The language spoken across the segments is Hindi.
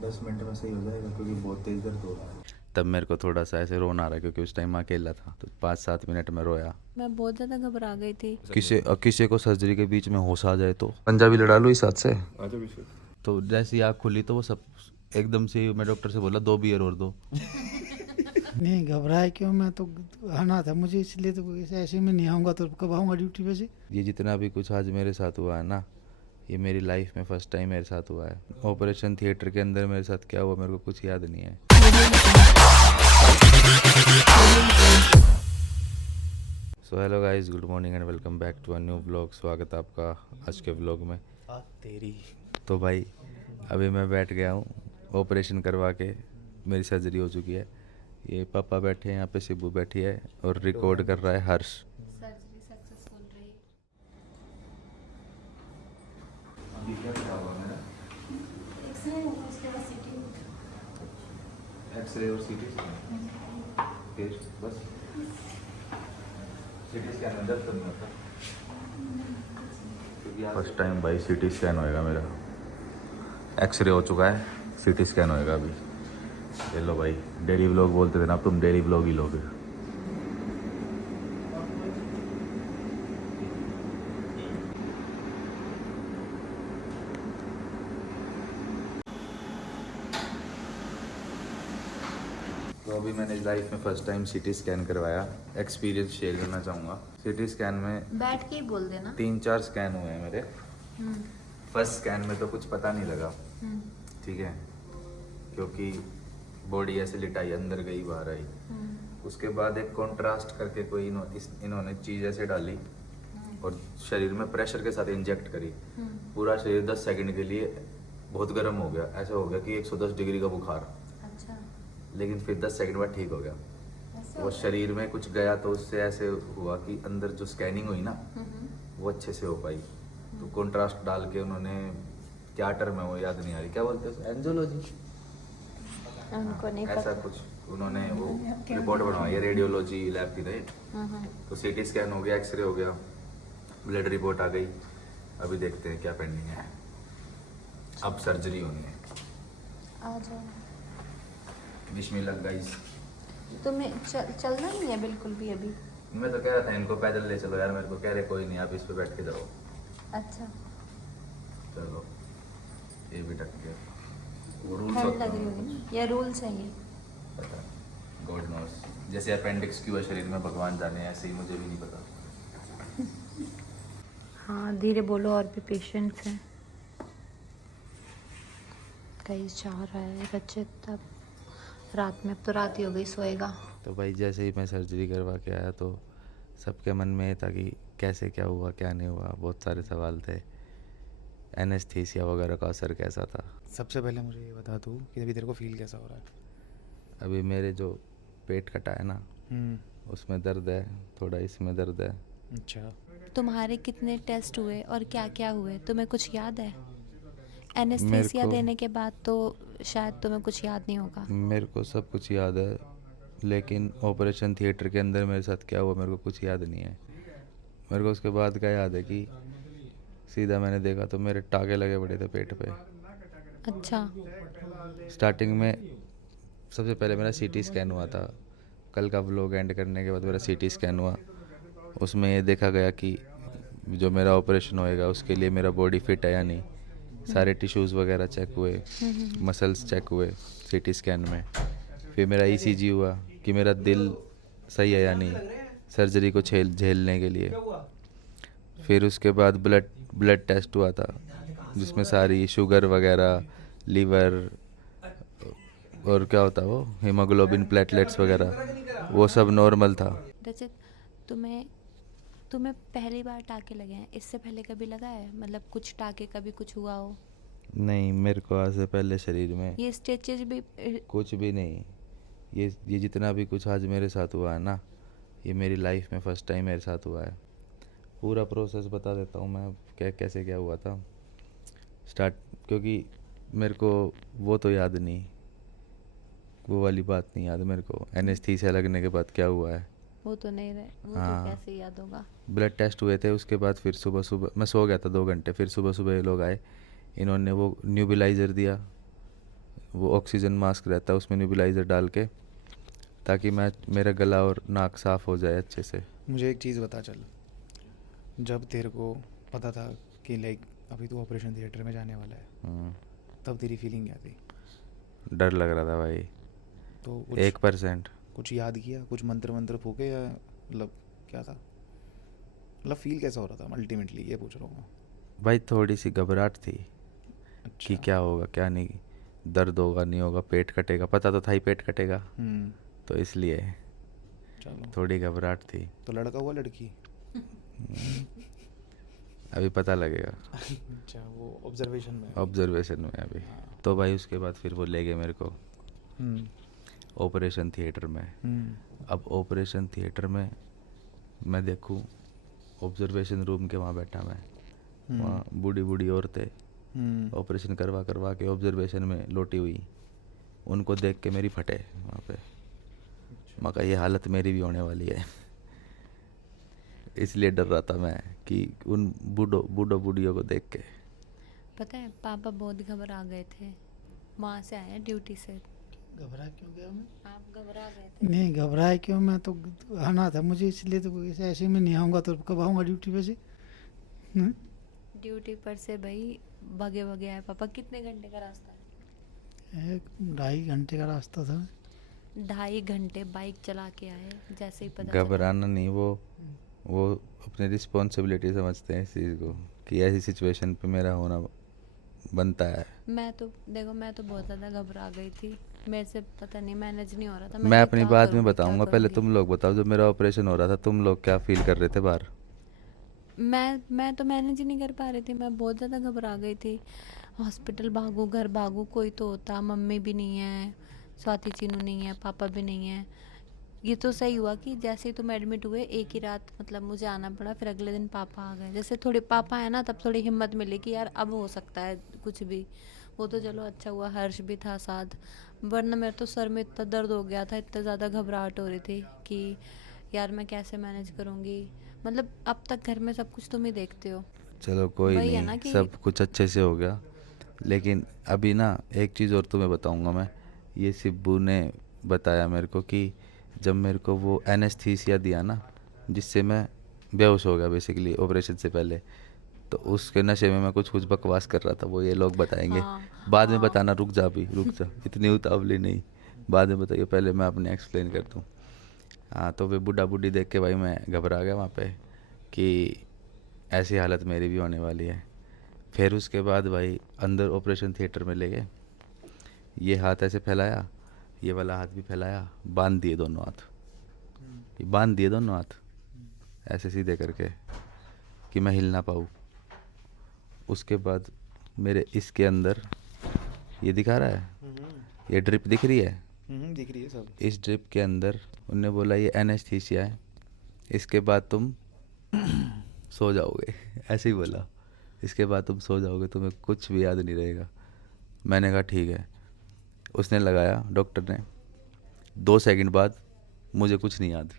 10 मिनट में सही हो जाएगा क्योंकि बहुत तेज दर्द हो रहा है। तब मेरे को थोड़ा सा ऐसे रोना आ रहा क्योंकि उस टाइम मैं अकेला था, तो 5-7 मिनट में रोया। मैं बहुत ज़्यादा घबरा गई थी। किसी को सर्जरी के बीच में होश आ जाए तो पंजाबी लड़ा लो इस हाथ से। तो जैसे ही आँख खुली तो वो सब एकदम से मैं डॉक्टर से बोला 2 बियर और दो। नहीं घबराए क्यों, मैं तो आना था मुझे, इसलिए तो ऐसे में नहीं आऊँगा तो कब आऊँगा ड्यूटी पे से। ये जितना भी कुछ आज मेरे साथ हुआ है ना, ये मेरी लाइफ में फर्स्ट टाइम मेरे साथ हुआ है। ऑपरेशन थिएटर के अंदर मेरे साथ क्या हुआ मेरे को कुछ याद नहीं है। So hello guys, good morning and welcome back to a new blog. स्वागत है आपका आज के ब्लॉग में। तेरी तो भाई अभी मैं बैठ गया हूँ ऑपरेशन करवा के, मेरी सर्जरी हो चुकी है। ये पापा बैठे हैं यहाँ पे, शिबू बैठी है और रिकॉर्ड कर रहा है हर्ष। सर्जरी सक्सेसफुल रही। अभी क्या हुआ मेरा? एक्सरे होगा, उसके बाद सीटी। एक्सरे और सीटी फिर बस सीटी स्कैन में दर्द तो नहीं होता? फर्स्ट टाइम भाई सीटी स्कैन होएगा मेरा। एक्सरे हो चुका है, सीटी स्कैन होएगा अभी। ले लो भाई, डेली व्लॉग बोलते थे ना, अब तुम डेली व्लॉग ही लोगे। तो अभी मैंने लाइफ में फर्स्ट टाइम सीटी स्कैन करवाया। एक्सपीरियंस शेयर करना चाहूँगा। सीटी स्कैन में बैठ के ही बोल देना। 3-4 स्कैन हुए हैं मेरे। हम्म, फर्स्ट स्कैन में तो कुछ पता नहीं लगा, हम्म, ठीक है, क्योंकि बॉडी ऐसे लिटाई, अंदर गई बाहर आई। उसके बाद एक कॉन्ट्रास्ट करके कोई इन्होंने चीज़ ऐसे डाली और शरीर में प्रेशर के साथ इंजेक्ट करी। पूरा शरीर 10 सेकंड के लिए बहुत गर्म हो गया, ऐसा हो गया कि 110 डिग्री का बुखार। अच्छा, लेकिन फिर 10 सेकंड बाद ठीक हो गया। ऐसा वो होता है? शरीर में कुछ गया तो उससे ऐसे हुआ कि अंदर जो स्कैनिंग हुई ना वो अच्छे से हो पाई। तो कॉन्ट्रास्ट डाल के उन्होंने, क्या टर्म है वो याद नहीं आ रही, क्या बोलते हैं, एंजियोलॉजी उनको नहीं ऐसा पता। कुछ, उन्होंने वो रिपोर्ट बनवाई है रेडियोलॉजी लैब की, राइट। तो सीटी स्कैन हो गया, एक्सरे हो गया, ब्लड रिपोर्ट आ गई। अभी देखते हैं क्या पेंडिंग है। अब सर्जरी होनी है। आ जाओ। बिस्मिल्लाह गाइस। तुम्हें चलना नहीं है बिल्कुल भी अभी? मैं तो कह रहा था इनको पैदल ले चलो यार, मेरे को कह रहे कोई नहीं, आप इस पे बैठ के जाओ। अच्छा, चलो ये भी टक गया। वो रूल्स ठंड होते लग रही होगी हैं, ना, या रूल्स है ये? पता गॉड नोस। जैसे अपेंडिक्स क्यों है शरीर में भगवान जाने, ऐसे ही मुझे भी नहीं पता। हाँ धीरे बोलो, और भी पेशेंट्स हैं। कहीं जा रहा है रचित अब रात में, अब तो रात ही हो गई, सोएगा। तो भाई जैसे ही मैं सर्जरी करवा के आया तो सबके मन में ये था कि कैसे क्या हुआ क्या नहीं हुआ, बहुत सारे सवाल थे। एनेस्थीसिया वगैरह का असर कैसा था। सबसे पहले मुझे ये बता तू कि अभी तेरे को फील कैसा हो रहा है? अभी मेरे जो पेट कटा है ना उसमें दर्द है, थोड़ा इसमें दर्द है। अच्छा। तुम्हारे कितने टेस्ट हुए और क्या क्या हुए, तुम्हें कुछ याद है? मेरे एनेस्थीसिया को देने के बाद तो शायद तुम्हें कुछ याद नहीं होगा। मेरे को सब कुछ याद है, लेकिन ऑपरेशन थिएटर के अंदर मेरे साथ क्या हुआ मेरे को कुछ याद नहीं है। मेरे को उसके बाद का याद है कि सीधा मैंने देखा तो मेरे टाके लगे पड़े थे पेट पे। अच्छा, स्टार्टिंग में सबसे पहले मेरा सीटी स्कैन हुआ था। कल का व्लॉग एंड करने के बाद मेरा सीटी स्कैन हुआ। उसमें ये देखा गया कि जो मेरा ऑपरेशन होएगा उसके लिए मेरा बॉडी फिट है या नहीं। सारे टिश्यूज़ वगैरह चेक हुए, मसल्स चेक हुए सीटी स्कैन में। फिर मेरा ईसीजी हुआ कि मेरा दिल सही है या नहीं सर्जरी को झेलने के लिए। फिर उसके बाद ब्लड टेस्ट हुआ था जिसमें सारी शुगर वगैरह, लीवर और क्या होता है वो, हीमोग्लोबिन, प्लेटलेट्स वगैरह, वो सब नॉर्मल था। रचित तुम्हें तुम्हें पहली बार टाके लगे हैं? इससे पहले कभी लगा है, मतलब कुछ टाके कभी कुछ हुआ हो? नहीं, मेरे को आज से पहले शरीर में ये स्टिचेज भी कुछ भी नहीं। ये जितना भी कुछ आज मेरे साथ हुआ है ना, ये मेरी लाइफ में फर्स्ट टाइम मेरे साथ हुआ है। पूरा प्रोसेस बता देता हूँ मैं, कैसे क्या हुआ था स्टार्ट, क्योंकि मेरे को वो तो याद नहीं, वो वाली बात नहीं याद मेरे को। एनेस्थीसिया लगने के बाद क्या हुआ है वो तो नहीं रहे, वो हाँ। तो कैसे याद होगा? ब्लड टेस्ट हुए थे, उसके बाद फिर सुबह सुबह मैं सो गया था 2 घंटे, फिर सुबह सुबह ये लोग आए, इन्होंने वो न्यूबिलाइज़र दिया, वो ऑक्सीजन मास्क रहता है उसमें न्यूबिलाइज़र डाल के, ताकि मेरा गला और नाक साफ़ हो जाए अच्छे से। मुझे एक चीज़ बता चल, जब तेरे को पता था कि लाइक अभी तू ऑपरेशन थिएटर में जाने वाला है, हम्म, तब तेरी फीलिंग क्या थी? डर लग रहा था भाई, तो कुछ 1%। कुछ याद किया, कुछ मंत्र मंत्र फूके, या मतलब क्या था, मतलब फील कैसा हो रहा था अल्टीमेटली, ये पूछ रहा हूँ मैं। भाई थोड़ी सी घबराहट थी कि अच्छा। क्या होगा क्या नहीं, दर्द होगा नहीं होगा, पेट कटेगा, पता तो था ही पेट कटेगा, हम्म। तो इसलिए चलो, थोड़ी घबराहट थी। तो लड़का हुआ लड़की? अभी पता लगेगा, अच्छा, वो ऑब्जर्वेशन में है अभी। ऑब्जर्वेशन में अभी। हाँ। तो भाई उसके बाद फिर वो ले गए मेरे को हम्म। ऑपरेशन थिएटर में। हम्म। अब ऑपरेशन थिएटर में मैं देखूं, ऑब्जर्वेशन रूम के वहाँ बैठा मैं, वहाँ बूढ़ी बूढ़ी औरतें हम्म। ऑपरेशन करवा करवा के ऑब्जर्वेशन में लोटी हुई, उनको देख के मेरी फटे वहाँ पे। मैं कहा ये हालत मेरी भी होने वाली है। इसलिए डर रहा था मैं कि उन बूढ़ों बूढ़ियों को देख के। पता है पापा बहुत घबरा गए थे, वहाँ से आए ड्यूटी से। घबरा क्यों गया मैं? आप घबरा गए थे? नहीं घबराए क्यों, मैं तो आना था मुझे, इसलिए तो ऐसे में नहीं आऊँगा तो कब आऊँगा ड्यूटी पे से? हम्म? ड्यूटी पर से भाई भगे भगे आए पापा। कितने घंटे का रास्ता है? 1-2.5 घंटे का रास्ता था। 2.5 घंटे बाइक चला के आए। जैसे ही पता चला, घबराना नहीं, वो अपनी रिस्पॉन्सिबिलिटी समझते हैं इस चीज़ को कि ऐसी सिचुएशन पे मेरा होना बनता है। मैं तो देखो, मैं तो बहुत ज़्यादा घबरा गई थी। मेरे से पता नहीं मैनेज नहीं हो रहा था। मैं ये अपनी क्या बात में करूँगी, क्या बताऊंगा, पहले करूँगी? तुम लोग बताओ, जब मेरा ऑपरेशन हो रहा था तुम लोग क्या फील कर रहे थे बाहर? मैं तो मैनेज ही नहीं कर पा रही थी। मैं बहुत ज़्यादा घबरा गई थी। हॉस्पिटल भागू, घर भागू, कोई तो होता। मम्मी भी नहीं है, स्वाति चीनू नहीं है, पापा भी नहीं है। ये तो सही हुआ कि जैसे ही तुम एडमिट हुए एक ही रात मतलब मुझे आना पड़ा, फिर अगले दिन पापा आ गए। जैसे थोड़े पापा है ना, तब थोड़ी हिम्मत मिली कि यार अब हो सकता है कुछ भी। वो तो चलो अच्छा हुआ, हर्ष भी था साथ, वरना मेरे तो सर में इतना दर्द हो गया था, इतना ज़्यादा घबराहट हो रही थी कि यार मैं कैसे मैनेज करूँगी। मतलब अब तक घर में सब कुछ तुम ही देखते हो। चलो कोई वही है ना नहीं, कि सब कुछ अच्छे से हो गया। लेकिन अभी ना एक चीज़ और तुम्हें बताऊंगा मैं, ये सिब्बू ने बताया मेरे को कि जब मेरे को वो एनेस्थीसिया दिया ना, जिससे मैं बेहोश हो गया बेसिकली ऑपरेशन से पहले, तो उसके नशे में मैं कुछ कुछ बकवास कर रहा था, वो ये लोग बताएंगे। हाँ बाद में हाँ बताना, रुक जा अभी, रुक जा, इतनी उतावली नहीं, बाद में बताइए, पहले मैं अपने एक्सप्लेन कर दूँ। हाँ, तो वे बूढ़ा बूढ़ी देख के भाई मैं घबरा गया वहाँ पे कि ऐसी हालत मेरी भी होने वाली है। फिर उसके बाद भाई अंदर ऑपरेशन थिएटर में ले गए, ये हाथ ऐसे फैलाया, ये वाला हाथ भी फैलाया, बांध दिए दोनों हाथ, ये बांध दिए दोनों हाथ ऐसे सीधे करके कि मैं हिल ना पाऊँ। उसके बाद मेरे इसके अंदर ये दिखा रहा है, ये ड्रिप दिख रही है, दिख रही है सब। इस ड्रिप के अंदर उन्होंने बोला ये एनेस्थीसिया है, इसके बाद तुम सो जाओगे। ऐसे ही बोला, इसके बाद तुम सो जाओगे, तुम्हें कुछ भी याद नहीं रहेगा। मैंने कहा ठीक है। उसने लगाया डॉक्टर ने, 2 सेकंड बाद मुझे कुछ नहीं याद।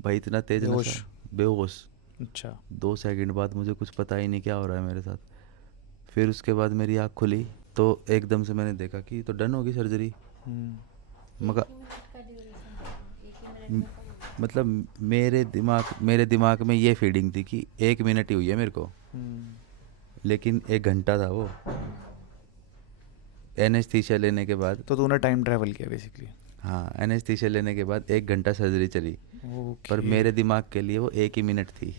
भाई इतना तेज बेहोश? नशा, बेहोश। अच्छा। 2 सेकंड बाद मुझे कुछ पता ही नहीं क्या हो रहा है मेरे साथ। फिर उसके बाद मेरी आँख खुली तो एकदम से मैंने देखा कि तो डन होगी सर्जरी। मगर मतलब मेरे दिमाग में ये फीलिंग थी कि 1 मिनट ही हुई है मेरे को, लेकिन 1 घंटा था वो एनेस्थीसिया लेने के बाद। तो तूने टाइम ट्रैवल किया बेसिकली? हाँ, एनेस्थीसिया लेने के बाद 1 घंटा सर्जरी चली, पर मेरे दिमाग के लिए वो 1 ही मिनट थी।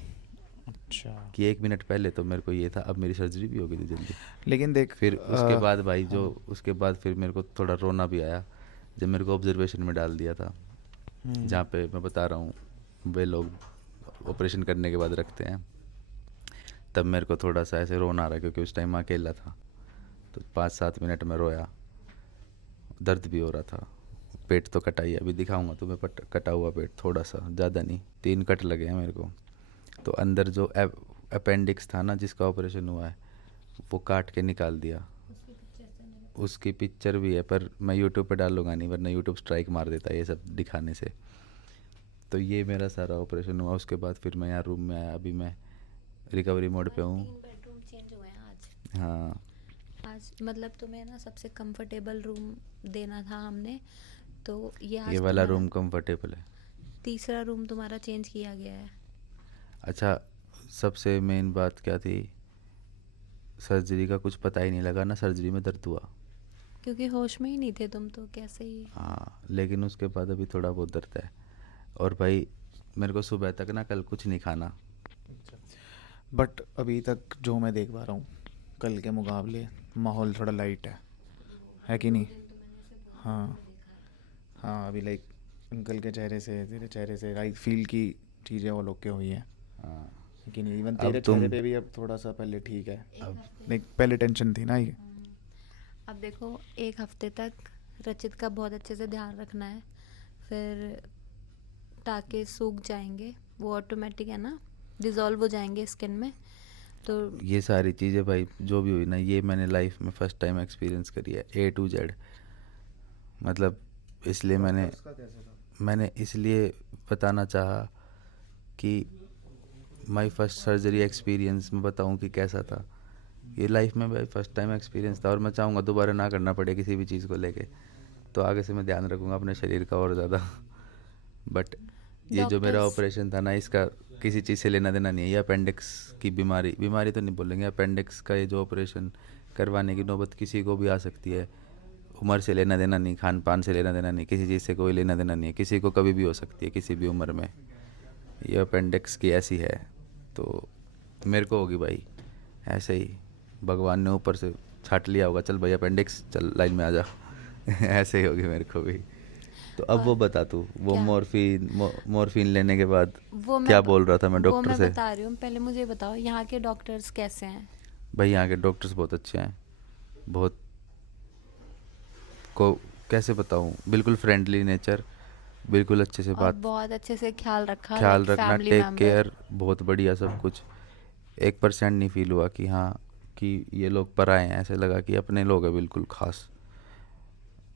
अच्छा। कि 1 मिनट पहले तो मेरे को ये था, अब मेरी सर्जरी भी हो गई थी जल्दी। लेकिन देख, फिर उसके बाद भाई जो उसके बाद फिर मेरे को थोड़ा रोना भी आया जब मेरे को ऑब्जर्वेशन में डाल दिया था, जहाँ पे मैं बता रहा हूँ वे लोग ऑपरेशन करने के बाद रखते हैं। तब मेरे को थोड़ा सा ऐसे रोना आ रहा, क्योंकि उस टाइम मैं अकेला था। तो 5-7 मिनट में रोया, दर्द भी हो रहा था। पेट तो कटा ही है, अभी दिखाऊंगा तुम्हें कटा हुआ पेट, थोड़ा सा, ज़्यादा नहीं, 3 कट लगे हैं मेरे को। तो अंदर जो अपेंडिक्स था ना जिसका ऑपरेशन हुआ है, वो काट के निकाल दिया। उसकी पिक्चर भी है, पर मैं यूट्यूब पे डालूंगा नहीं, वरना यूट्यूब स्ट्राइक मार देता है ये सब दिखाने से। तो ये मेरा सारा ऑपरेशन हुआ। उसके बाद फिर मैं यहाँ रूम में आया, अभी मैं रिकवरी मोड पे हूँ। 3 बेडरूम चेंज हुए हैं आज। हाँ, आज मतलब तुम्हें ना सबसे कंफर्टेबल रूम देना था हमने, तो ये आज ये वाला तुम्हारा रूम कंफर्टेबल है। तीसरा रूम तुम्हारा चेंज किया गया है। अच्छा, सबसे मेन बात क्या थी, सर्जरी का कुछ पता ही नहीं लगा ना, सर्जरी में दर्द हुआ। क्योंकि होश में ही नहीं थे तुम, तो कैसे ही। हाँ, लेकिन उसके बाद अभी थोड़ा बहुत दर्द है। और भाई मेरे को सुबह तक ना कल कुछ नहीं खाना। बट अभी तक जो मैं देख पा रहा हूँ, कल के मुकाबले माहौल थोड़ा लाइट है कि नहीं? हाँ हाँ, अभी लाइक अंकल के चेहरे से, तेरे चेहरे से आई फील की चीज़ें वो लोग के हुई हैं, हाँ, है कि नहीं? इवन अब तेरे तुम चेहरे पे भी अब थोड़ा सा पहले ठीक है, अब लाइक पहले टेंशन थी ना ये। अब देखो, एक हफ्ते तक रचित का बहुत अच्छे से ध्यान रखना है, फिर टाके सूख जाएंगे, वो ऑटोमेटिक है ना, डिज़ोल्व हो जाएंगे स्किन में। तो ये सारी चीज़ें भाई जो भी हुई ना, ये मैंने लाइफ में फर्स्ट टाइम एक्सपीरियंस करी है, A to Z। मतलब इसलिए मैंने इसलिए बताना चाहा कि माय फर्स्ट सर्जरी एक्सपीरियंस में बताऊं कि कैसा था। ये लाइफ में भाई फर्स्ट टाइम एक्सपीरियंस था, और मैं चाहूँगा दोबारा ना करना पड़े किसी भी चीज़ को लेके। तो आगे से मैं ध्यान रखूँगा अपने शरीर का और ज़्यादा। बट ये जो मेरा डॉक्टर्स ऑपरेशन था ना, इसका किसी चीज़ से लेना देना नहीं है। ये अपेंडिक्स की बीमारी तो नहीं बोलेंगे, अपेंडिक्स का ये जो ऑपरेशन करवाने की नौबत किसी को भी आ सकती है। उम्र से लेना देना नहीं, खान पान से लेना देना नहीं, किसी चीज़ से कोई लेना देना नहीं है, किसी को कभी भी हो सकती है किसी भी उम्र में। ये अपेंडिक्स की ऐसी है, तो मेरे को होगी भाई ऐसे ही। भगवान ने ऊपर से छाट लिया होगा, चल भाई अपेंडिक्स, चल लाइन में आ जा। ऐसे ही होगी मेरे को भी। तो अब वो और बता तू, वो क्या? मॉर्फिन लेने के बाद वो मैं क्या ब- बोल रहा था मैं वो डॉक्टर मैं से। बता रही हूँ, पहले मुझे बताओ यहाँ के डॉक्टर्स कैसे हैं। भाई यहाँ के डॉक्टर्स बहुत अच्छे हैं, बहुत, को कैसे बताऊँ, बिल्कुल फ्रेंडली नेचर, बिल्कुल अच्छे से और बात, बहुत अच्छे से ख्याल रखा, लाइक ख्याल रखना, फैमिली टेक मेंबर। केयर, बहुत बढ़िया सब कुछ। 1% नहीं फील हुआ कि हाँ कि ये लोग पराए हैं, ऐसे लगा कि अपने लोग हैं बिल्कुल खास।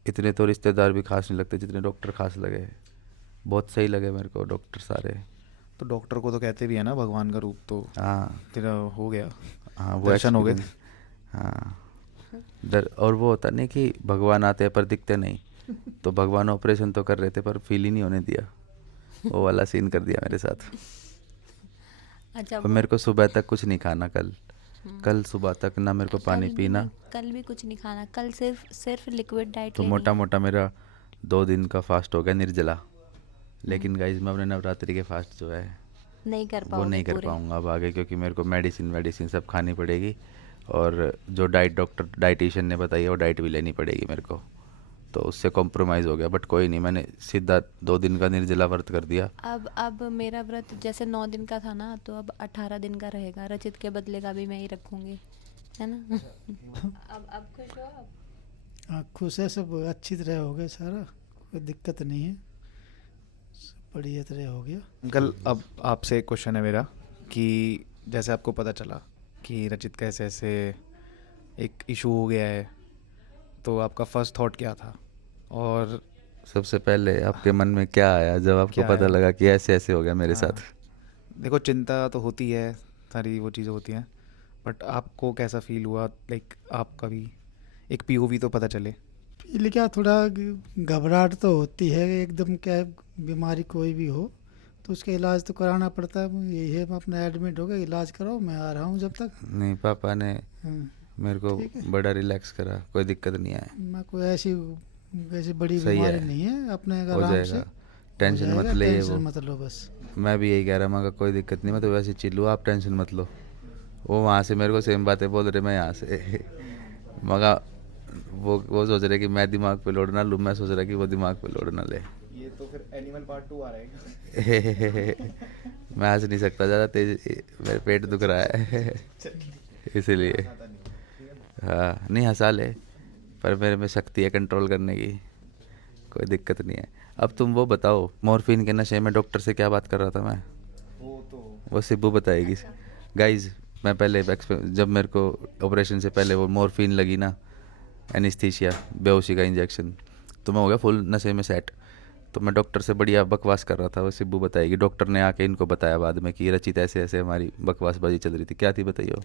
इतने तो रिश्तेदार भी खास नहीं लगते जितने डॉक्टर खास लगे। बहुत सही लगे मेरे को डॉक्टर सारे। तो डॉक्टर को तो कहते भी है ना भगवान का रूप, तो हाँ तेरा हो गया, हाँ, वो दर्शन हो गए। एक्सपीरियंस। हाँ, और वो होता नहीं कि भगवान आते हैं पर दिखते नहीं, तो भगवान ऑपरेशन तो कर रहे थे पर फील ही नहीं होने दिया। वो वाला सीन कर दिया मेरे साथ। अच्छा और वो मेरे को सुबह तक कुछ नहीं खाना कल। कल सुबह तक ना मेरे को पानी कल भी पीना। नहीं, कल भी कुछ नहीं खाना, कल सिर्फ सिर्फ लिक्विड डाइट तो लेनी मोटा है। मोटा मेरा 2 दिन का फास्ट हो गया निर्जला। लेकिन गाइज मैं अपने नवरात्रि के फास्ट जो है नहीं कर वो पाओगे नहीं कर पूरे। पाऊँगा अब आगे, क्योंकि मेरे को मेडिसिन सब खानी पड़ेगी। और जो डाइटिशियन ने बताई है वो डाइट भी लेनी पड़ेगी मेरे को, तो उससे कॉम्प्रोमाइज़ हो गया। बट कोई नहीं, मैंने सीधा 2 दिन का निर्जला व्रत कर दिया। अब मेरा व्रत जैसे 9 दिन का था ना, तो अब 18 दिन का रहेगा। रचित के बदले का भी मैं ही रखूंगी, है ना। अब खुश हो आप? हाँ, खुश है, सब अच्छी तरह हो गया, सारा कोई दिक्कत नहीं है, सब बढ़िया तरह हो गया। अंकल, अब आपसे एक क्वेश्चन है मेरा कि जैसे आपको पता चला कि रचित का ऐसे ऐसे एक इशू हो गया है, तो आपका फर्स्ट थॉट क्या था? और सबसे पहले आपके मन में क्या आया जब आपको क्या पता आया? लगा कि ऐसे ऐसे हो गया मेरे हाँ, साथ? देखो चिंता तो होती है, सारी वो चीज़ें होती हैं, बट आपको कैसा फील हुआ? लाइक आपका भी एक POV तो पता चले। फील क्या, थोड़ा घबराहट तो होती है एकदम, क्या बीमारी कोई भी हो तो उसका इलाज तो कराना पड़ता है। यही है, मैं अपना एडमिट हो गया, इलाज कराओ, मैं आ रहा हूँ जब तक। नहीं, पापा ने हाँ, मेरे को ठीक है। बड़ा रिलैक्स करा, कोई दिक्कत नहीं है, मैं कोई ऐसी बड़ी सही बीमारी है, नहीं है, अपने हो आराम से जाएगा, हो टेंशन मत जाएगा, ले। ये टेंशन वो मत लो बस। मैं भी यही कह रहा, मैं कहा कोई दिक्कत नहीं, मैं तो वैसे चिल्लू, आप टेंशन मत लो। वो वहाँ से मेरे को सेम बातें बोल रहे, मैं यहाँ से मगा वो सोच रहे कि मैं दिमाग पे लोड ना लूँ, मैं सोच रहा कि वो दिमाग पे लोड ना ले। ये तो फिर एनिमल पार्ट 2 आ रहा है। मैं हंस नहीं सकता ज़्यादा तेज, मेरे पेट दुख रहा है इसीलिए। हाँ, नहीं हंसा ले, पर मेरे में शक्ति है कंट्रोल करने की, कोई दिक्कत नहीं है। अब तुम वो बताओ, मॉर्फिन के नशे में डॉक्टर से क्या बात कर रहा था मैं, वो सिब्बू बताएगी। गाइज मैं पहले जब मेरे को ऑपरेशन से पहले वो मॉर्फिन लगी ना, एनेस्थीसिया, बेहोशी का इंजेक्शन, तो मैं हो गया फुल नशे में सेट। तो मैं डॉक्टर से बढ़िया बकवास कर रहा था, वो सिब्बू बताएगी। डॉक्टर ने आके इनको बताया बाद में कि रचित ऐसे ऐसे हमारी बकवासबाजी चल रही थी। क्या थी बताइए?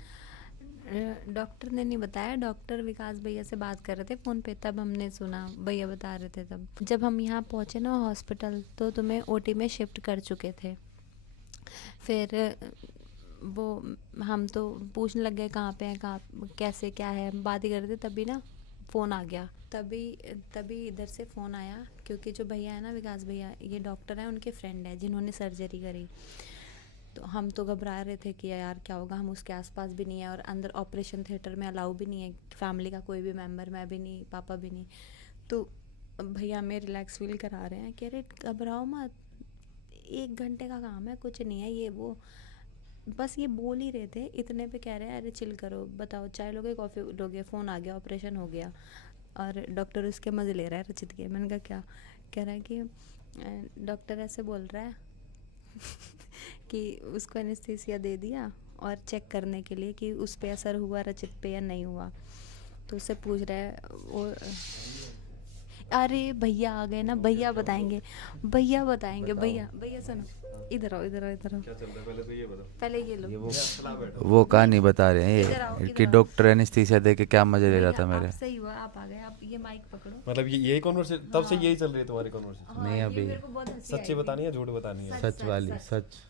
डॉक्टर ने नहीं बताया, डॉक्टर विकास भैया से बात कर रहे थे फ़ोन पे, तब हमने सुना, भैया बता रहे थे तब। जब हम यहाँ पहुँचे ना हॉस्पिटल, तो तुम्हें ओटी में शिफ्ट कर चुके थे। फिर वो हम तो पूछने लग गए कहाँ पे हैं, कहाँ कैसे क्या है, हम बात ही कर रहे थे, तभी ना फ़ोन आ गया। तभी इधर से फ़ोन आया, क्योंकि जो भैया है ना विकास भैया, ये डॉक्टर हैं, उनके फ्रेंड है जिन्होंने सर्जरी करी। तो हम तो घबरा रहे थे कि यार क्या होगा, हम उसके आसपास भी नहीं है और अंदर ऑपरेशन थिएटर में अलाउ भी नहीं है फैमिली का कोई भी मेंबर, मैं भी नहीं, पापा भी नहीं। तो भैया हमें रिलैक्स फील करा रहे हैं कि अरे घबराओ मत, 1 घंटे का काम है, कुछ नहीं है ये वो, बस ये बोल ही रहे थे। इतने पे कह रहे हैं अरे चिल करो, बताओ चाय लोगे कॉफ़ी लोगे, फ़ोन आ गया, ऑपरेशन हो गया। और डॉक्टर उसके मज़े ले रहा है रचित के। मैंने कहा क्या? कह रहा है कि डॉक्टर ऐसे बोल रहा है कि उसको एनेस्थीसिया दे दिया और चेक करने के लिए कि उस पे असर हुआ रचित पे या नहीं हुआ। तो उससे पूछ रहा है वो, अरे भैया आ गए ना, भैया बताएंगे, भैया सुनो, इधर आओ इधर आओ इधर आओ। क्या चल रहा है पहले तो ये बताओ। पहले ये लो, वो कहानी बता रहे हैं इधर आओ, ये इधर कि आओ। डॉक्टर एनेस्थीसिया दे के क्या मजे ले रहा था भैया, मेरे। आप सही हुआ आप आ गए, आप ये माइक पकड़ो। मतलब यही कॉन्वर्सेशन तब से यही चल रही है तुम्हारी कॉन्वर्सेशन? नहीं, ये अभी मेरे को बहुत हंसी सच्ची आई थी। बतानी है झूठ बतानी है? सच वाली सच।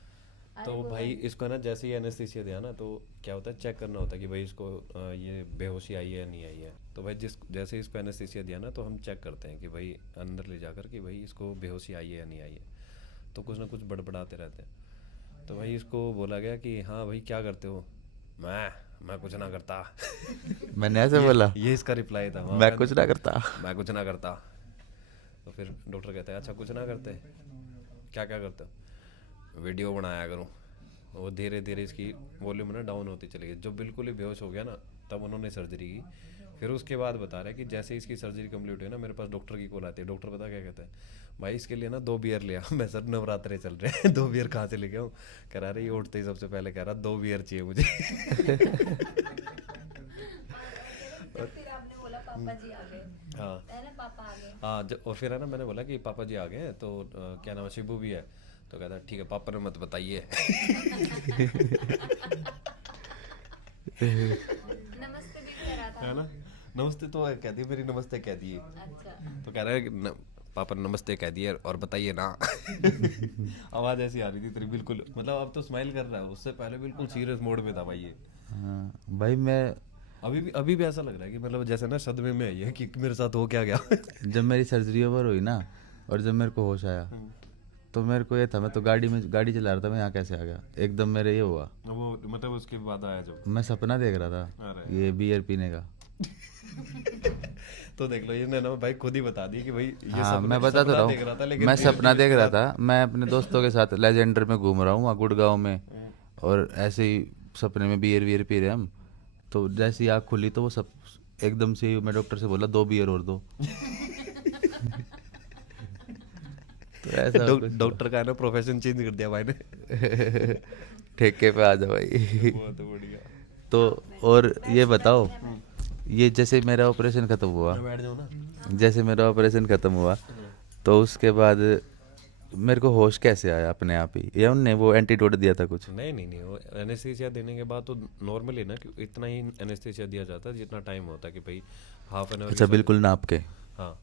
अरे तो वो भाई इसको ना जैसे ही एनेस्थीसिया दिया ना, तो क्या होता है, चेक करना होता है कि भाई इसको ये बेहोशी आई है या नहीं आई है। तो भाई जैसे ही इसको एनेस्थीसिया दिया ना, तो हम चेक करते हैं कि भाई अंदर ले जाकर कि भाई इसको बेहोशी आई है या नहीं आई है। तो कुछ ना कुछ बड़बड़ाते रहते हैं। तो भाई इसको बोला गया कि हाँ भाई क्या करते हो? मैं कुछ ना करता। मैंने ऐसे बोला, ये इसका रिप्लाई था। मैं कुछ ना करता। मैं कुछ ना करता। तो फिर डॉक्टर कहता है अच्छा कुछ ना करते, क्या क्या करते हो? वीडियो बनाया करूँ। वो धीरे धीरे इसकी वॉल्यूम ना डाउन होती चली गई। जब बिल्कुल ही बेहोश हो गया ना, तब उन्होंने सर्जरी की। फिर उसके बाद बता रहे हैं कि जैसे इसकी सर्जरी कंप्लीट हुई ना, मेरे पास डॉक्टर की कॉल आती है। डॉक्टर पता क्या कहता है? भाई इसके लिए ना 2 बियर लिया। मैं सर नवरात्रे चल रहे हैं, 2 बियर कहाँ से लेके आऊँ? कह रहा ये उठते ही सबसे पहले कह रहा 2 बियर चाहिए मुझे। फिर आपने बोला पापा जी आ गए, हाँ है ना, पापा आ गए। हाँ। और फिर है ना, मैंने बोला कि पापा जी आ गए हैं, तो क्या नाम है, शिबू भी है। तो कहता है ठीक है, पापा ने मत बताइए। नमस्ते भी कह रहा था। है ना, नमस्ते तो कह दी, मेरी नमस्ते कह दी। अच्छा, तो कह रहा है कि पापा ने नमस्ते कह दिए और बताइए ना। आवाज़ ऐसी आ रही थी तेरी बिल्कुल, मतलब अब तो स्माइल कर रहा है, उससे पहले बिल्कुल सीरियस मोड में था भाई ये। हाँ भाई, मैं अभी भी ऐसा लग रहा है कि मतलब जैसे ना सदमे में है ये कि मेरे साथ हो क्या गया। जब मेरी सर्जरी ओवर हुई ना, और जब मेरे को होश आया, तो मेरे को ये था, मैं तो गाड़ी चला रहा था, मैं यहाँ कैसे आ गया? एकदम मेरे ये हुआ, वो मतलब उसके बाद आया जब। मैं सपना देख रहा था अरे ये बियर पीने का। तो देख लो, ये ना भाई खुद ही बता दी कि भाई ये हाँ, मैं बता तो सपना रहा देख रहा था, हूँ, लेकिन मैं real सपना में देख इसके रहा बाद- था, मैं अपने दोस्तों के साथ लेजेंडर में घूम रहा हूँ वहाँ गुड़गांव में, और ऐसे ही सपने में बियर पी रहे हम। तो जैसे ही आँख खुली तो वो सब एकदम से ही मैं डॉक्टर से बोला 2 बियर और दो। तो ऐसा कुछ डॉक्टर का है ना प्रोफेशन चेंज कर दिया भाई ने। ठेके पे आ जा भाई। बहुत बढ़िया। तो और ये बताओ, ये जैसे मेरा ऑपरेशन खत्म हुआ, बैठ जाओ ना। जैसे मेरा ऑपरेशन खत्म हुआ, तो उसके बाद मेरे को होश कैसे आया अपने आप ही, या उनने वो एंटीडोट दिया था कुछ? नहीं, वो एनेस्थीसिया देने के बाद तो नॉर्मली ना कि इतना ही एनेस्थीसिया दिया जाता है जितना टाइम होता है कि भाई हाफ एन आवर। अच्छा, बिल्कुल नाप के हाँ,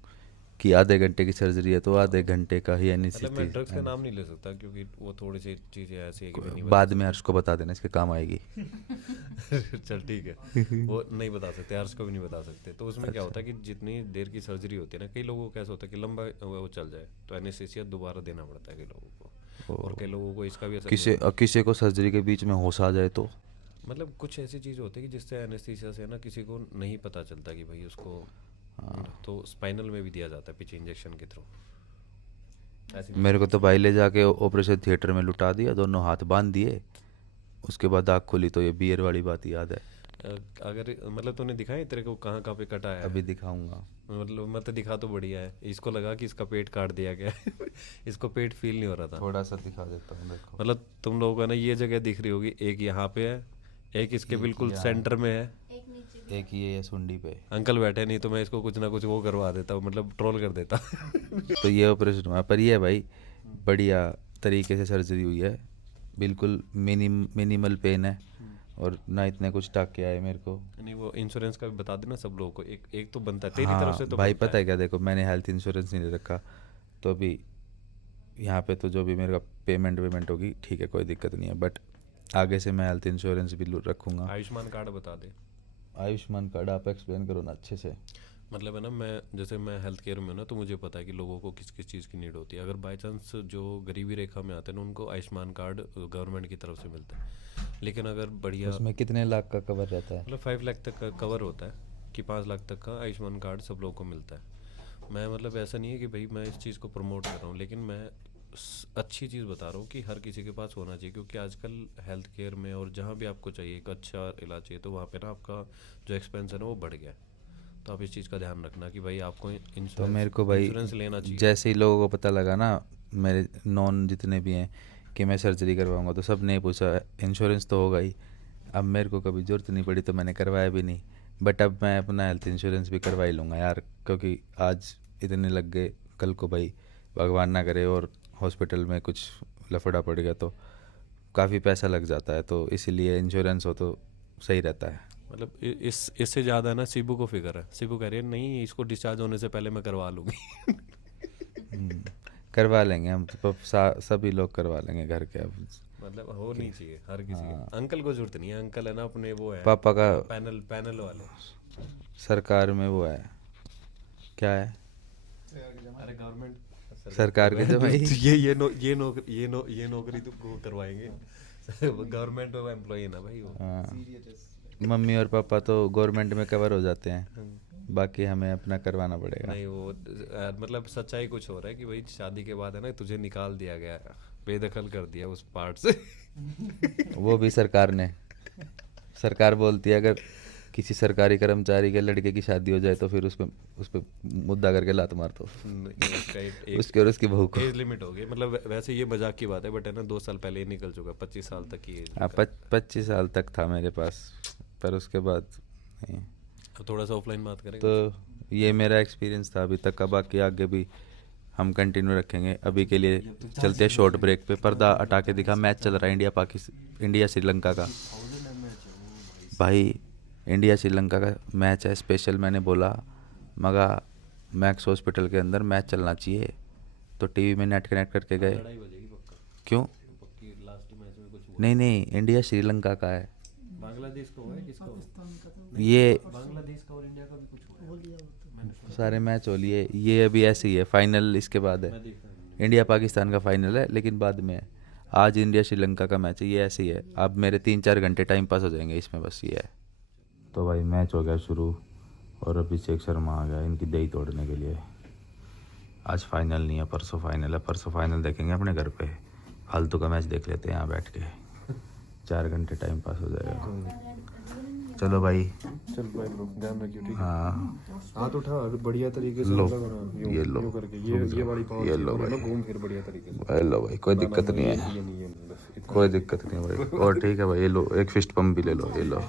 कि आधे घंटे की सर्जरी है तो आधे घंटे का ही मतलब मैं ड्रग्स का एनेस्थीसिया। नाम नहीं ले सकता क्योंकि वो थोड़ी सी चीज़ें ऐसी है कि मैं नहीं बाद में हर्ष को बता देना, इसके काम आएगी। बता चल ठीक है, वो नहीं बता सकते, हर्ष को भी नहीं बता सकते। तो उसमें क्या होता है कि जितनी देर की सर्जरी होती है ना, कई लोगों को कैसा होता है कि लंबा वो चल जाए तो एनेस्थीसिया दोबारा देना पड़ता है कई लोगों को, और कई लोगों को इसका भी असर नहीं होता। किसी को सर्जरी के बीच में होश आ जाए तो? मतलब कुछ ऐसी चीज़ होती है कि जिससे एनेस्थीसिया से ना किसी को नहीं पता चलता कि भाई उसको, तो स्पाइनल में भी दिया जाता है पीछे इंजेक्शन के थ्रू। ऐसी मेरे को तो भाई ले जाके ऑपरेशन थिएटर में लुटा दिया, दोनों हाथ बांध दिए, उसके बाद आँख खुली तो ये बियर वाली बात याद है। अगर मतलब तूने दिखाई तेरे को कहाँ कहाँ पे कटा है? अभी दिखाऊंगा। मतलब मत दिखा, तो बढ़िया है। इसको लगा कि इसका पेट काट दिया गया है। इसको पेट फील नहीं हो रहा था। थोड़ा सा दिखा देता हूँ, देखो। मतलब तुम लोगों को ना ये जगह दिख रही होगी, एक यहाँ पे है, एक इसके बिल्कुल सेंटर में है, एक ये है सुंडी पे। अंकल बैठे, नहीं तो मैं इसको कुछ ना कुछ वो करवा देता हूँ, मतलब ट्रोल कर देता। तो ये ऑपरेशन हुआ, पर ये भाई बढ़िया तरीके से सर्जरी हुई है, बिल्कुल मिनिमल पेन है, और ना इतने कुछ टाके आए मेरे को। नहीं वो इंश्योरेंस का भी बता देना सब लोगों को, एक एक तो बनता है तेरी हाँ तरफ से तो भाई, बनता पता है क्या, देखो मैंने हेल्थ इंश्योरेंस नहीं ले रखा, तो अभी यहाँ पे तो जो भी मेरे का पेमेंट वेमेंट होगी ठीक है, कोई दिक्कत नहीं है, बट आगे से मैं हेल्थ इंश्योरेंस भी रखूँगा। आयुष्मान कार्ड बता दे। आयुष्मान कार्ड आप एक्सप्लेन करो ना अच्छे से। मतलब है ना, मैं जैसे मैं हेल्थ केयर में हूं ना, तो मुझे पता है कि लोगों को किस किस चीज़ की नीड होती है। अगर बाई चांस जो गरीबी रेखा में आते हैं ना, उनको आयुष्मान कार्ड गवर्नमेंट की तरफ से मिलता है। लेकिन अगर बढ़िया उसमें कितने लाख का कवर रहता है? मतलब 5 लाख तक का कवर होता है कि 5 लाख तक का आयुष्मान कार्ड सब लोगों को मिलता है। मैं मतलब ऐसा नहीं है कि भाई मैं इस चीज़ को प्रमोट कर रहा हूँ, लेकिन मैं अच्छी चीज़ बता रहा हूँ कि हर किसी के पास होना चाहिए, क्योंकि आजकल हेल्थ केयर में और जहाँ भी आपको चाहिए एक अच्छा इलाज चाहिए, तो वहाँ पे ना आपका जो एक्सपेंस है ना वो बढ़ गया है। तो आप इस चीज़ का ध्यान रखना कि भाई आपको तो मेरे को भाई इंश्योरेंस लेना चाहिए। जैसे ही लोगों को पता लगा ना, मेरे नॉन जितने भी हैं, कि मैं सर्जरी करवाऊंगा, तो सब ने पूछा इंश्योरेंस तो होगा ही। अब मेरे को कभी ज़रूरत नहीं पड़ी तो मैंने करवाया भी नहीं, बट अब मैं अपना हेल्थ इंश्योरेंस भी करवा ही लूँगा यार, क्योंकि आज इतने लग गए, कल को भाई भगवान ना करे और हॉस्पिटल में कुछ लफड़ा पड़ गया तो काफ़ी पैसा लग जाता है, तो इसीलिए इंश्योरेंस हो तो सही रहता है। मतलब इससे ज़्यादा ना शिबू को फिक्र है। शिबू कह रही है नहीं, इसको डिस्चार्ज होने से पहले मैं करवा लूँगी। करवा लेंगे हम तो, सभी लोग करवा लेंगे घर के। अब मतलब हो नहीं चाहिए हर किसी के। अंकल को जरूरत नहीं है, अंकल है ना अपने वो है पापा का पैनल वाले। सरकार में वो है, क्या है, अरे गवर्नमेंट सरकार के जो भाई ये नौकरी तो वो करवाएंगे। गवर्नमेंट एम्प्लॉय है ना भाई वो। हाँ, मम्मी और पापा तो गवर्नमेंट में कवर हो जाते हैं, बाकी हमें अपना करवाना पड़ेगा। नहीं वो मतलब सच्चाई कुछ हो रहा है कि भाई शादी के बाद है ना तुझे निकाल दिया गया है, बेदखल कर दिया उस पार्ट से। वो भी सरकार ने, सरकार बोलती है अगर किसी सरकारी कर्मचारी के लड़के की शादी हो जाए तो फिर उस पे मुद्दा करके लात मार दो उसके और उसकी बहू को। एज लिमिट हो गई। मतलब वैसे ये मजाक की बात है, बट है ना 2 साल पहले ही निकल चुका, 25 साल तक की एज। हाँ 25 साल तक था मेरे पास, पर उसके बाद नहीं। थोड़ा सा ऑफलाइन बात करें। तो ये मेरा एक्सपीरियंस था अभी तक का, बाकी आगे भी हम कंटिन्यू रखेंगे। अभी के लिए चलते हैं शॉर्ट ब्रेक पे। पर्दा हटा के दिखा, मैच चल रहा है इंडिया श्रीलंका का। भाई इंडिया श्रीलंका का मैच है स्पेशल, मैंने बोला मगर मैक्स हॉस्पिटल के अंदर मैच चलना चाहिए, तो टीवी में नेट कनेक्ट करके गए। क्यों? नहीं, इंडिया श्रीलंका का है। बांग्लादेश का हुआ है, किसका हुआ है? ये बांग्लादेश का और इंडिया का भी कुछ हुआ है। सारे मैच हो लिए, ये अभी ऐसे ही है, फाइनल इसके बाद है। इंडिया पाकिस्तान का फाइनल है लेकिन बाद में है। आज इंडिया श्रीलंका का मैच है, ये ऐसे ही है। अब मेरे 3-4 घंटे टाइम पास हो जाएंगे इसमें, बस ये है। तो भाई मैच हो गया शुरू और अभिषेक शर्मा आ गया इनकी दही तोड़ने के लिए। आज फाइनल नहीं है, परसों फाइनल है। परसों फाइनल देखेंगे अपने घर पे, फालतू का मैच देख लेते हैं यहाँ बैठ के, 4 घंटे टाइम पास हो जाएगा। चलो भाई, चल भाई ब्रो, ध्यान रखियो ठीक है। हाँ हाथ उठा बढ़िया तरीके से, लो, मतलब यूं- ये लो, यूं करके ये वाली पाँव ये लो से भाई। घूम फिर बढ़िया तरीके से। हेलो भाई, कोई दिक्कत नहीं है, ये नहीं बस इतना। कोई दिक्कत नहीं है भाई। और ठीक है भाई, ये लो एक फिस्ट पंप भी ले लो, ये लो।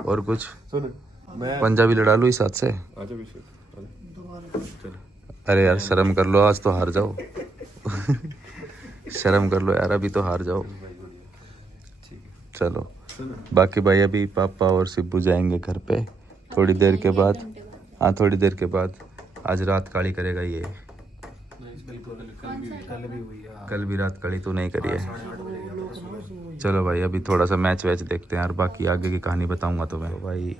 और कुछ सुन मैं पंजाबी लड़ा लो इस हाथ से। आजा विषय चल। अरे यार शर्म कर लो, आज तो हार जाओ। शर्म कर लो यार, अभी तो हार जाओ। चलो बाकी भाई अभी पापा और सिब्बू जाएंगे घर पे थोड़ी देर के बाद। हाँ थोड़ी देर के बाद। आज रात काली करेगा ये, कल भी रात काली तो नहीं करी है। चलो भाई अभी थोड़ा सा मैच वैच देखते हैं, और बाकी आगे की कहानी बताऊंगा तुम्हें। तो भाई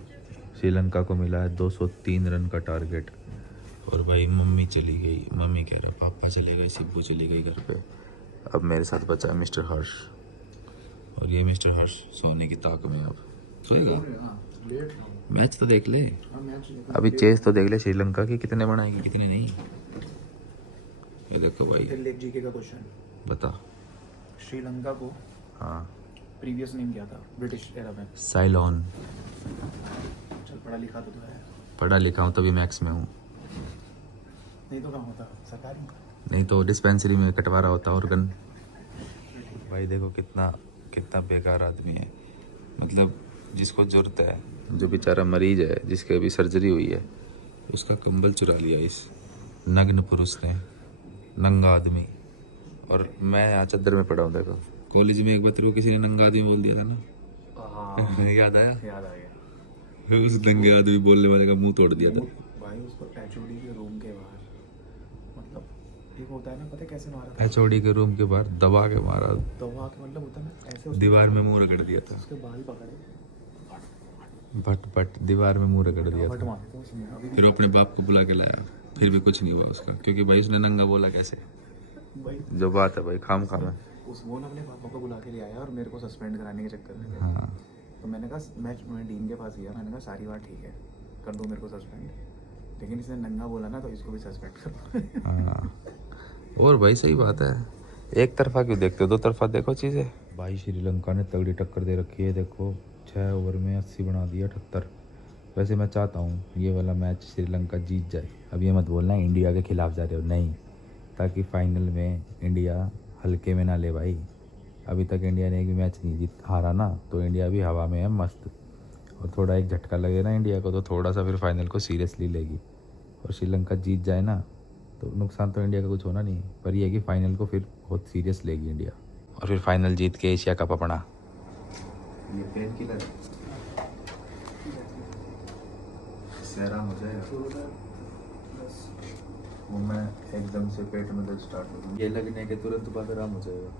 श्रीलंका को मिला है 203 रन का टारगेट, और भाई मम्मी चली गई, मम्मी कह रहा पापा चले गए, सिब्बू चली गई घर पे। अब मेरे साथ बचा है मिस्टर हर्ष, और ये मिस्टर हर्ष सोने की ताक में। अब सोएगा, मैच तो देख ले, अभी चेस तो देख ले श्रीलंका की कितने बनाएगी कितने नहीं। ये देखो भाई, जीके का क्वेश्चन बता। श्रीलंका को हाँ प्रीवियस नेम क्या था ब्रिटिश एरा में? साइलॉन। चल पढ़ा लिखा तो है। पढ़ा लिखा हूँ तभी मैक्स में हूँ, नहीं तो कहाँ होता सरकारी? नहीं तो डिस्पेंसरी में कटवा रहा होता ऑर्गन। भाई देखो कितना कितना बेकार आदमी है, मतलब जिसको जरूरत है, जो बेचारा मरीज है जिसके अभी सर्जरी हुई है, उसका कंबल चुरा लिया इस नग्न पुरुष ने, नंगा आदमी। और मैं यहाँ चद्दर में पड़ा हूँ। देखो कॉलेज में एक बार तेरे को किसी ने नंगा आदमी बोल दिया था ना, याद आया याद आ गया। उस दंगे आदमी बोलने वाले का मुंह तोड़ दिया था भाई उसको एचओडी के रूम के बाहर, मतलब एक होता है ना, पता है कैसे मारा था? एचओडी के रूम के बाहर दबा के मारा, तो वहाँ के मतलब होता है ना ऐसे उसके दीवार में मुंह रगड़ दिया था, उसके बाल पकड़े, भट दीवार में मुंह रगड़ दिया बट था। मारते हैं उसमें अभी फिर वो अपने बाप को बुला के लाया, फिर भी कुछ नहीं हुआ उसका, क्योंकि भाई उसने नंगा बोला कैसे, भाई जो बात है भाई खाम खाम है। उस वो ना अपने पापा को बुला के ले आया और मेरे को सस्पेंड कराने के चक्कर में। हाँ तो मैंने कहा मैं डीन के पास गया, मैंने कहा सारी बात ठीक है, कर दो मेरे को सस्पेंड, लेकिन इसने नंगा बोला ना तो इसको भी सस्पेंड कर दो। हाँ और भाई सही बात है, एक तरफा क्यों देखते हो, दो तरफा देखो चीज़ें। भाई श्रीलंका ने तगड़ी टक्कर दे रखी है, देखो 6 ओवर में 80 बना दिया 78। वैसे मैं चाहता हूँ ये वाला मैच श्रीलंका जीत जाए। अब ये मत बोलना इंडिया के खिलाफ जा रहे हो, नहीं, ताकि फाइनल में इंडिया हल्के में ना ले भाई। अभी तक इंडिया ने एक भी मैच नहीं जीत हारा ना, तो इंडिया भी हवा में है मस्त, और थोड़ा एक झटका लगे ना इंडिया को तो थोड़ा सा फिर फाइनल को सीरियसली लेगी। और श्रीलंका जीत जाए ना तो नुकसान तो इंडिया का कुछ होना नहीं, पर ये है कि फाइनल को फिर बहुत सीरियस लेगी इंडिया, और फिर फाइनल जीत के एशिया कप अपना। ये पेन किलर सहरा हो जाएगा वो, मैं एकदम से पेट में दर्द स्टार्ट हो, ये लगने के तुरंत बाद आराम हो जाएगा।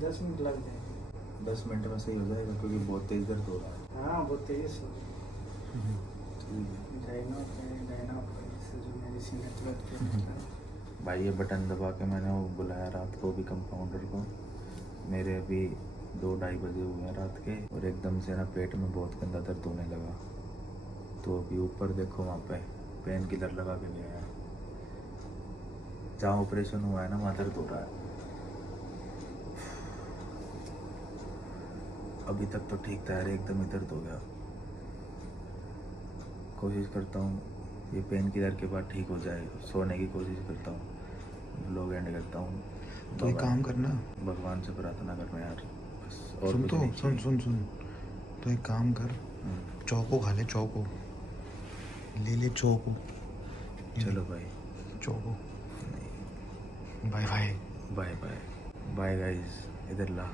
10 मिनट लग जाएंगे। 10 मिनट में सही हो जाएगा, क्योंकि बहुत तेज दर्द हो रहा है। हाँ बहुत तेज हो ठीक है भाई, ये बटन दबा के मैंने वो बुलाया रात को भी कंपाउंडर को, मेरे अभी 2-2:30 बजे हुए हैं रात के, और एकदम से ना पेट में बहुत गंदा दर्द होने लगा। तो अभी ऊपर देखो वहाँ पे पेन किलर लगा के गया है, जहाँ ऑपरेशन हुआ है ना वहाँ दर्द हो रहा है। अभी तक तो ठीक था यार, एकदम ही दर्द हो गया। कोशिश करता हूँ ये पेन किलर के बाद ठीक हो जाए, सोने की कोशिश करता हूँ, ब्लॉग एंड करता हूँ। तो एक काम करना, भगवान से प्रार्थना करना यार, बस और सुन कुछ तो नहीं सुन चाहिए। सुन सुन, तो एक काम कर, चौको खा ले, चौको ले ले, चौको। चलो भाई, चौको। Bye bye. Bye bye bye guys, इधर ला।